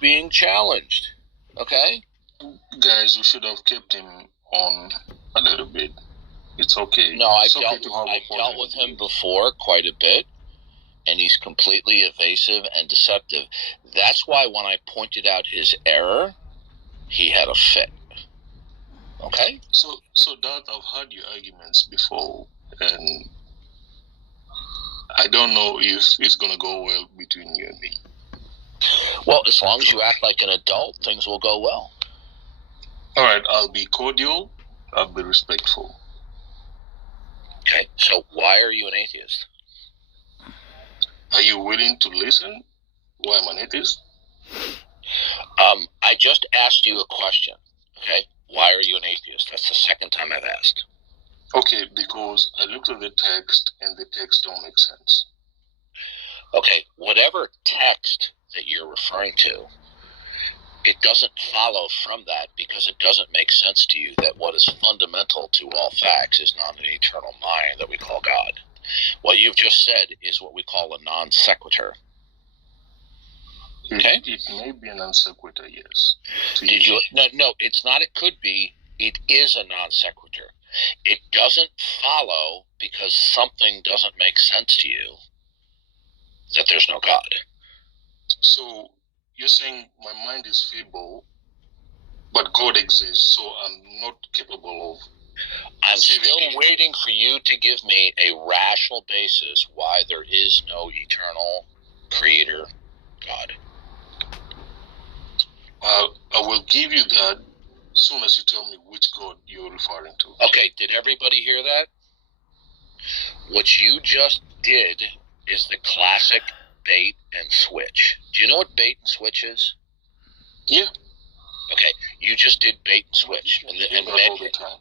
being challenged. Okay? Guys, we should have kept him on a little bit. It's okay. No, I've It's okay dealt with him before quite a bit, and he's completely evasive and deceptive. That's why when I pointed out his error, he had a fit. Okay? So that I've heard your arguments before, and I don't know if it's gonna go well between you and me. Well, as long as you act like an adult, things will go well. All right, I'll be cordial. I'll be respectful. Okay, so why are you an atheist? Are you willing to listen why I'm an atheist? I just asked you a question, okay? Why are you an atheist? That's the second time I've asked. Okay, because I looked at the text and the text don't make sense. Okay, whatever text that you're referring to, it doesn't follow from that because it doesn't make sense to you that what is fundamental to all facts is not an eternal mind that we call God. What you've just said is what we call a non sequitur. Okay? It may be a non sequitur, yes. Did you? No, it's not. It could be. It is a non sequitur. It doesn't follow because something doesn't make sense to you that there's no God. So you're saying my mind is feeble, but God exists, so I'm not capable of. I'm still waiting for you to give me a rational basis why there is no eternal creator God. I will give you that as soon as you tell me which God you're referring to. Okay, did everybody hear that? What you just did is the classic bait and switch. Do you know what bait and switch is? Yeah. Okay, you just did bait and switch. And all the time.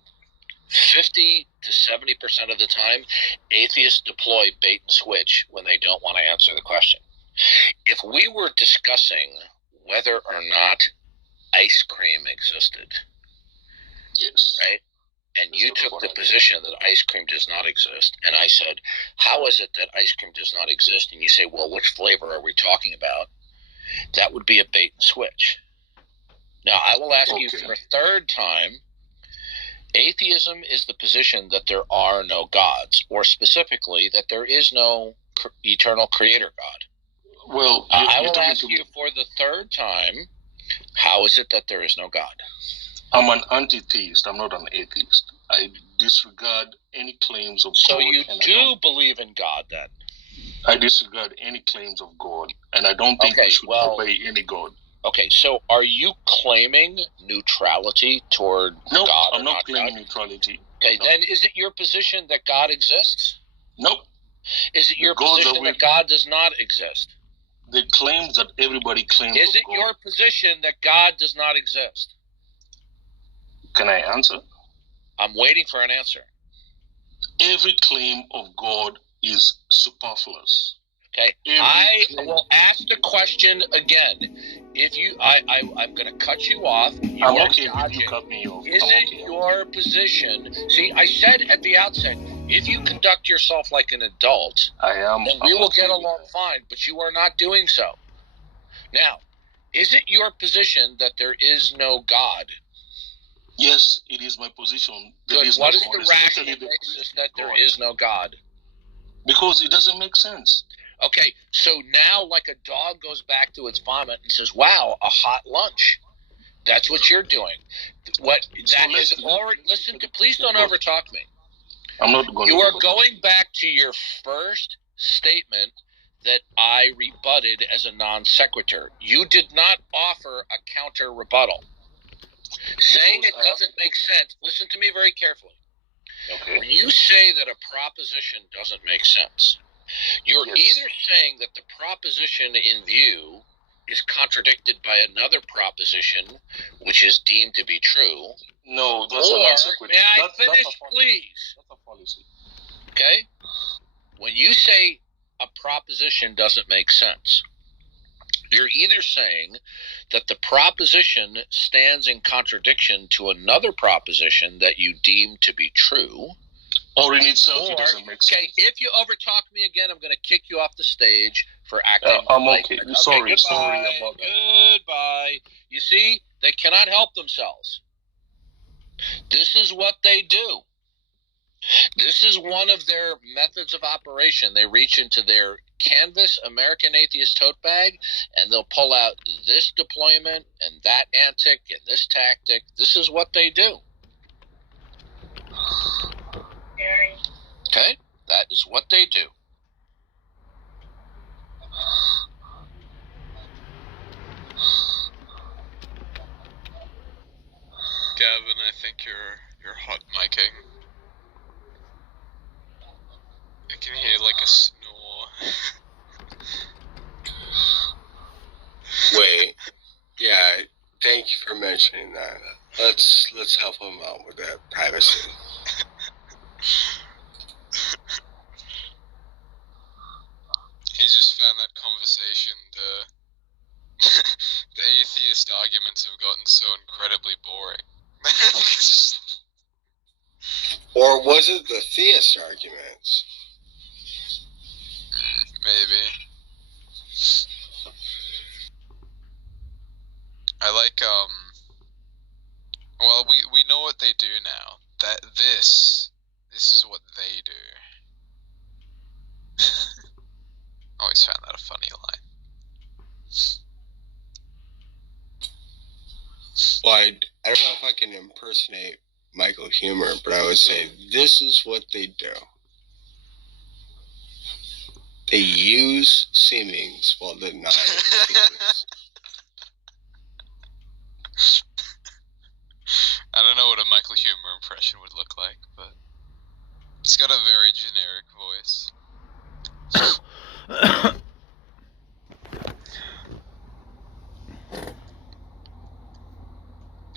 50 to 70% of the time, atheists deploy bait and switch when they don't want to answer the question. If we were discussing whether or not ice cream existed, yes, right? And you took the position that ice cream does not exist, and I said, how is it that ice cream does not exist? And you say, well, which flavor are we talking about? That would be a bait and switch. Now, I will ask you for a third time, atheism is the position that there are no gods, or specifically that there is no eternal creator God. Well, I will ask you for the third time, how is it that there is no God? I'm an anti-theist. I'm not an atheist. I disregard any claims of God. So you do believe in God then? I disregard any claims of God, and I don't think we should obey any God. Okay, so are you claiming neutrality toward God? No, I'm not claiming neutrality. Okay, then is it your position that God exists? Nope. Is it your position that God does not exist? The claims that everybody claims. Is it your position that God does not exist? Can I answer? I'm waiting for an answer. Every claim of God is superfluous. Okay, I will ask the question again. If you, I'm going to cut you off. I'm okay if you cut me off. Is it your position? See, I said at the outset, if you conduct yourself like an adult, then we will get along fine, but you are not doing so. Now, is it your position that there is no God? Yes, it is my position. Good. What is the rational basis that there is no God? Because it doesn't make sense. Okay, so now like a dog goes back to its vomit and says, wow, a hot lunch. That's what you're doing. Listen to, please don't overtalk me. I'm not going You are going back to your first statement that I rebutted as a non sequitur. You did not offer a counter rebuttal. Saying it doesn't make sense. Listen to me very carefully. Okay. When you say that a proposition doesn't make sense, you're either saying that the proposition in view is contradicted by another proposition which is deemed to be true. No, that's a non sequitur. May I finish, please? That's a policy. Okay? When you say a proposition doesn't make sense, you're either saying that the proposition stands in contradiction to another proposition that you deem to be true, Or in itself, Or, it doesn't make sense. okay, if you overtalk me again, I'm going to kick you off the stage for acting I'm like... okay. Okay, Sorry goodbye. about that. Goodbye. You see, they cannot help themselves. This is what they do. This is one of their methods of operation. They reach into their canvas American Atheist tote bag, and they'll pull out this deployment and that antic and this tactic. This is what they do. Okay? That is what they do. Gavin, I think you're hot micing. I can hear like a snore. Wait, yeah, thank you for mentioning that. Let's help him out with that privacy. He just found that conversation, the atheist arguments have gotten so incredibly boring. Or was it the theist arguments? Maybe. I like, well, we know what they do now. That this is what they do. Always found that a funny line. Well, I don't know if I can impersonate Michael Humor, but I would say this is what they do. They use seemings while denying seemings. I don't know what a Michael Humor impression would look like, but it's got a very generic voice. I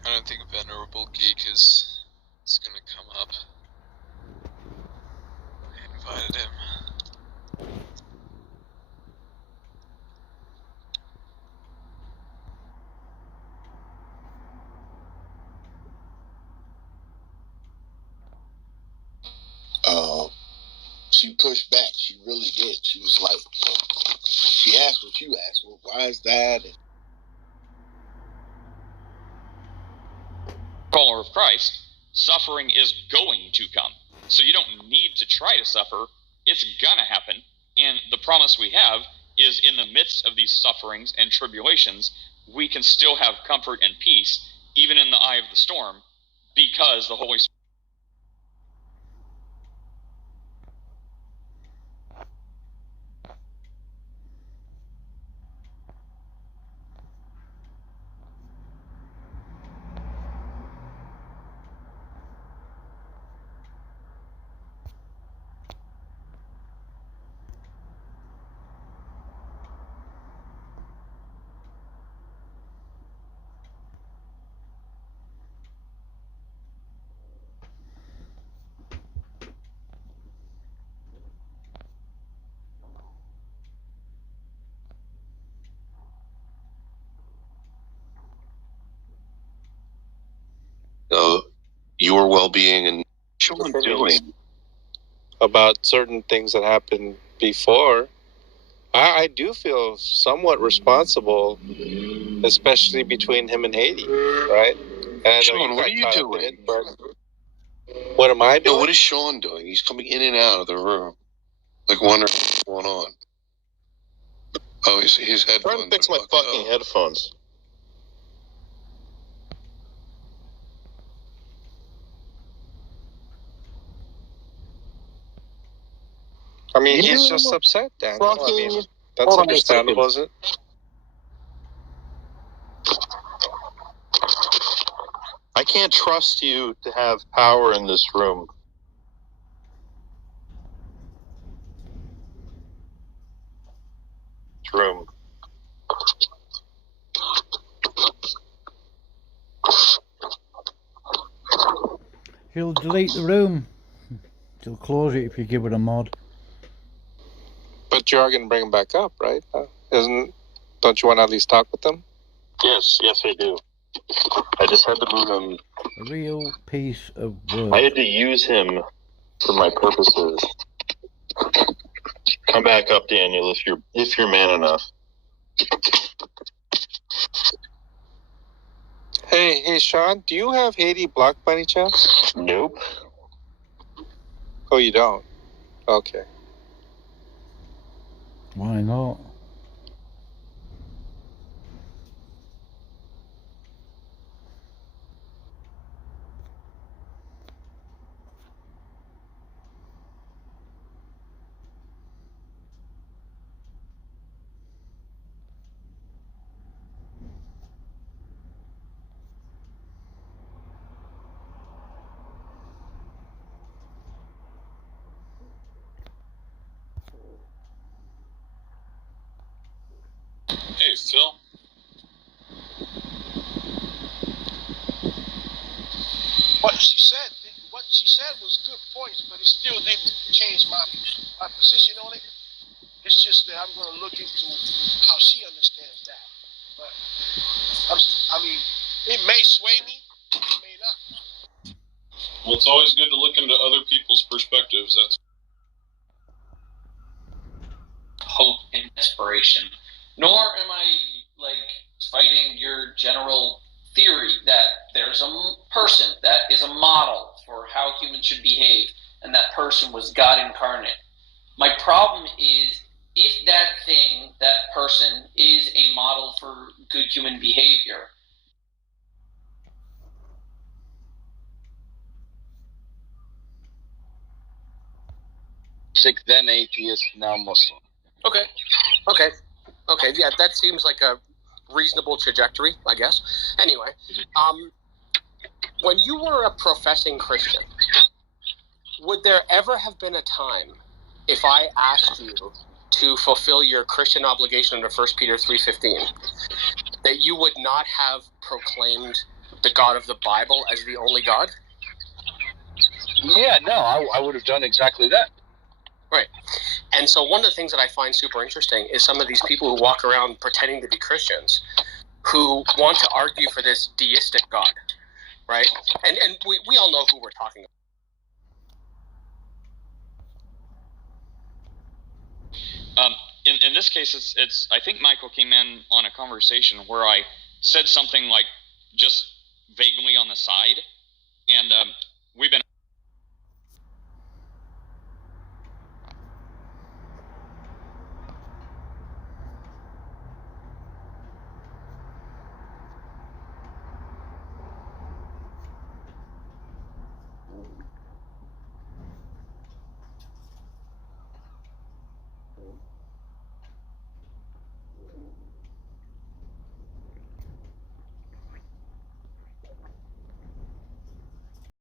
don't think Venerable Geek is gonna come up. I invited him. She pushed back. She really did. She was like, she asked what you asked. Well, why is that? Follower of Christ, suffering is going to come. So you don't need to try to suffer. It's gonna happen. And the promise we have is in the midst of these sufferings and tribulations, we can still have comfort and peace, even in the eye of the storm, because the Holy Spirit. Your well-being and Sean doing about certain things that happened before. I do feel somewhat responsible, especially between him and Haiti, right? And Sean, what are you doing? What am I doing? No, what is Sean doing? He's coming in and out of the room, like wondering what's going on. Oh, his headphones. I'm trying to fix my fucking headphones. I mean, he's just upset, Daniel. I mean, that's understandable, isn't it? I can't trust you to have power in this room. He'll delete the room. He'll close it if you give it a mod. But you are going to bring him back up, right? Don't you want to at least talk with them? Yes, I do. I just had to move him. A real piece of work. I had to use him for my purposes. Come back up, Daniel, if you're man enough. Hey, Sean, do you have Haiti blocked by any chance? Nope. Oh, you don't? Okay. Why not? Hey, Phil. What she said was good points, but it still didn't change my position on it. It's just that I'm going to look into how she understands that. But I mean, it may sway me, it may not. Well, it's always good to look into other people's perspectives. That's hope and desperation. Nor am I fighting your general theory that there's a person that is a model for how humans should behave, and that person was God incarnate. My problem is if that person is a model for good human behavior. Then atheist, now Muslim. Okay. Yeah, that seems like a reasonable trajectory, I guess. Anyway, when you were a professing Christian, would there ever have been a time, if I asked you to fulfill your Christian obligation under 1 Peter 3:15, that you would not have proclaimed the God of the Bible as the only God? Yeah, no, I would have done exactly that. Right. And so one of the things that I find super interesting is some of these people who walk around pretending to be Christians who want to argue for this deistic God, right? And we all know who we're talking about. In this case, it's I think Michael came in on a conversation where I said something like just vaguely on the side, and we've been